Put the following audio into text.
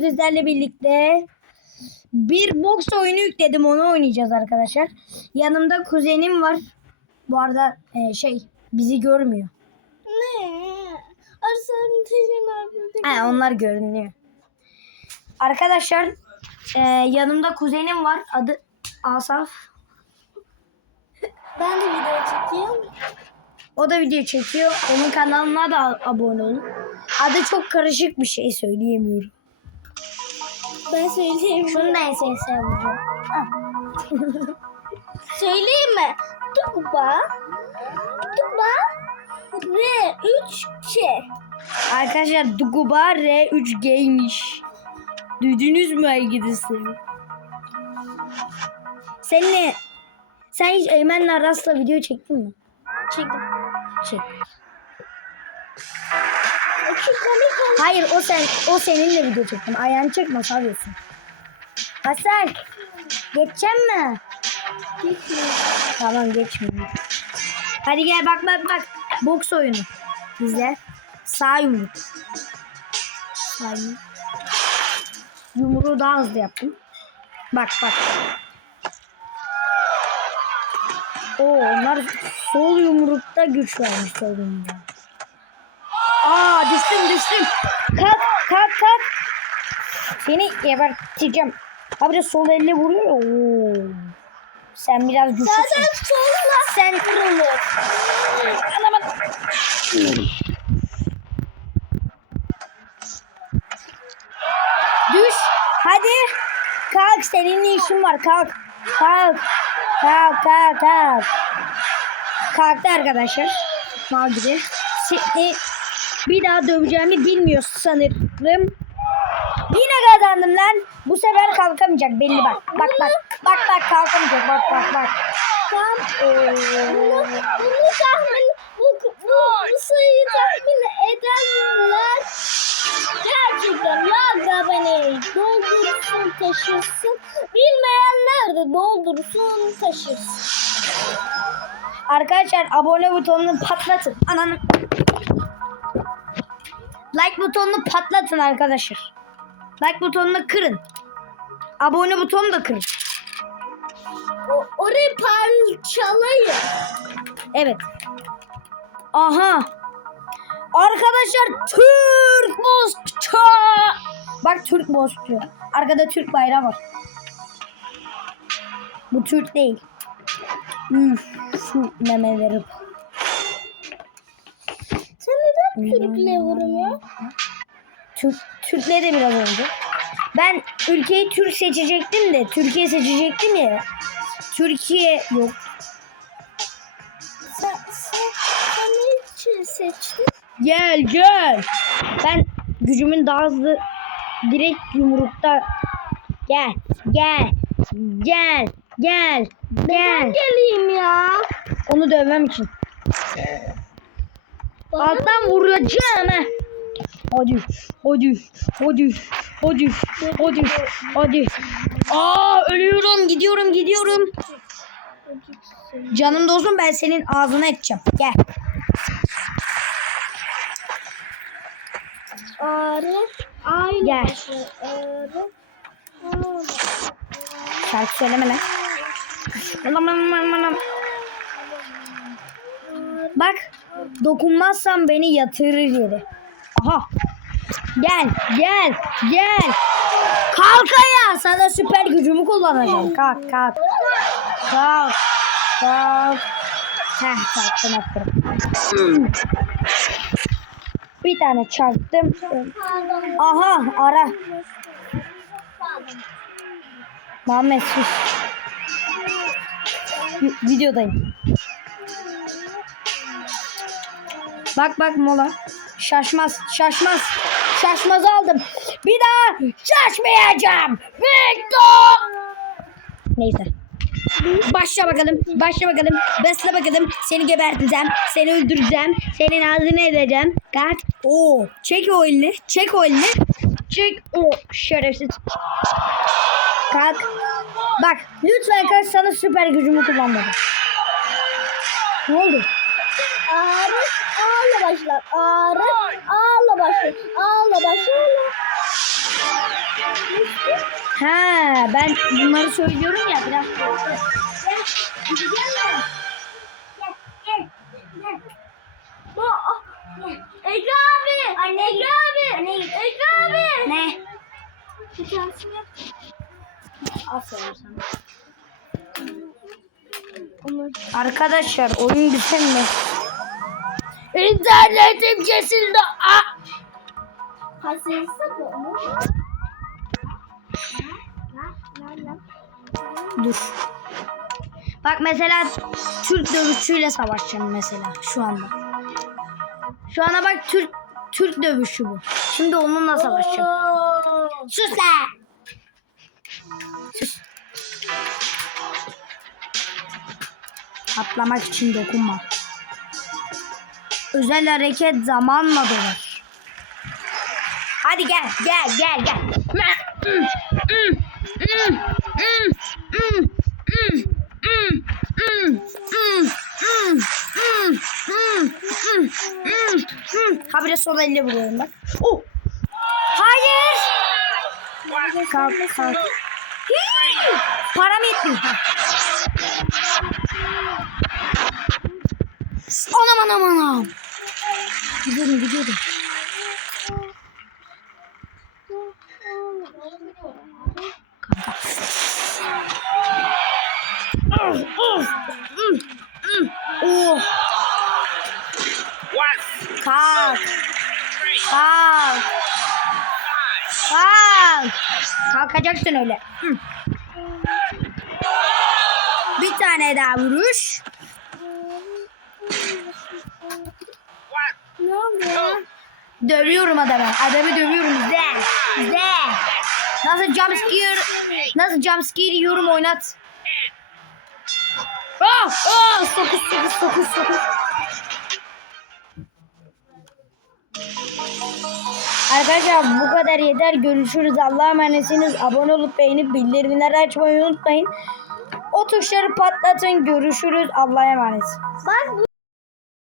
Sizlerle birlikte bir boks oyunu yükledim onu oynayacağız arkadaşlar. Yanımda kuzenim var. Bu arada e, şey bizi görmüyor. Ne? Arslan Tekin abi. He, onlar görünüyor. Arkadaşlar e, yanımda kuzenim var. Adı Asaf. Ben de video çekeyim. O da video çekiyor. Onun kanalına da abone olun. Adı çok karışık bir şey söyleyemiyorum. Ben söyleyeyim. Şunu da en seveceğim. Söyleyeyim mi? Tuba. Tuba. R 3 Ç. Arkadaşlar Duguba R3G'ymiş. Duydunuz mu arkadaşlar? Seninle sen hiç Eymen'le Aras'la video çektin mi? Çektim. Çek. Hayır o sen o seninle video çektim. Ayağını çekme sanıyorsun. Hasan geçecek mi? Tamam geçmiyorum. Hadi gel bak bak bak. Boks oyunu. Bizde sağ yumruk. Sağ. Yumruğu daha hızlı yaptım. Bak bak. Oo onlar sol yumrukta güç vermiş sol yumruğa. Aa düştüm düştüm. Kalk kalk kalk. Seni geberteceğim. Abi de sol elle vuruyor. Oo. Sen biraz güçlüsün. Zaten solla Sen vurulur. Anlamadım. Düş. Hadi. Kalk senin işin var. Kalk. Kalk. Kalk kalk kalk. Kalktı arkadaşlar. Mal gibi. Seni bir daha döveceğimi bilmiyor sanırım. Yine kazandım lan. Bu sefer kalkamayacak belli bak. Bak bak. Bak bak kalkamayacak. Bak bak bak. Tam bunu, bunu tahmin bu, bu, bu sayıyı tahmin edenler gerçekten ya beni doldursun taşırsın bilmeyenler de doldursun taşırsın. Arkadaşlar abone butonunu patlatın. Ananı. Like butonunu patlatın arkadaşlar. Like butonunu kırın. Abone butonunu da kırın. O, orayı parçalayın. Evet. Aha. Arkadaşlar Türk bozçu. Bak Türk bozçu. Arkada Türk bayrağı var. Bu Türk değil. Üf, şu memeleri. Neden Türk'le vurmuyor? Türk, Türkleri de biraz önce. Ben ülkeyi Türk seçecektim de Türkiye seçecektim ya. Türkiye yok. Sen, sen, sen ne için seçtin? Gel gel. Ben gücümün daha hızlı direkt yumrukta. Gel gel gel gel Ben gel. geleyim ya. Onu dövmem için. Alttan vuracağım ha. Hadi hadi hadi hadi hadi hadi. Aa ölüyorum gidiyorum gidiyorum. Canım dostum ben senin ağzına edeceğim. Gel. Ağrı, aile Gel. ağrı, ağrı. Şarkı söyleme lan. Bak dokunmazsan beni yatırır yere. Aha. Gel gel gel. Kalk ayağa sana süper gücümü kullanacağım. Kalk kalk. Kalk. Kalk. Heh kalktım attım. Bir tane çarptım. Aha ara. Muhammed sus. Vi- Videodayım. Bak bak mola. Şaşmaz, şaşmaz. Şaşmaz aldım. Bir daha şaşmayacağım. Victor! Neyse. Başla bakalım. Başla bakalım. Besle bakalım. Seni geberteceğim. Seni öldüreceğim. Senin ağzını edeceğim. Kalk. Oo. Çek o elini. Çek o elini. Çek o şerefsiz. Kalk. Bak lütfen kaç sana süper gücümü kullanmadım. Ne oldu? Ağrı, ağla başlar. Ağrı, ağla başlar. Ağla başlar. He ben bunları söylüyorum ya biraz. Gideceğim Arkadaşlar oyun biten mi? İnternetim kesildi. Dur. Bak mesela Türk dövüşçüyle savaşacağım mesela şu anda. Şu ana bak Türk Türk dövüşü bu. Şimdi onunla savaşacağım. Sus lan. Sus. Atlamak için dokunma. Özel hareket zamanla dolar. Hadi gel gel gel gel. Habire sol elle vuruyorum bak. Oh. Hayır. Kalk kalk. Param yetmiyor. Anam anam anam. Gidiyorum gidiyorum. Oh. Kalk. Kalk. Kalk. Kalkacaksın öyle. Hı. Tane daha vuruş. Ne oluyor? Dövüyorum adamı. Adamı dövüyorum. Zde. Zde. Nasıl jump scare, nasıl jump scare yiyorum oynat. Ah, ah, sokuz, sokuz, sokuz, sokuz. Arkadaşlar bu kadar yeter. Görüşürüz. Allah'a emanetsiniz. Abone olup beğenip bildirimleri açmayı unutmayın. O tuşları patlatın. Görüşürüz. Allah'a emanet. Bak bu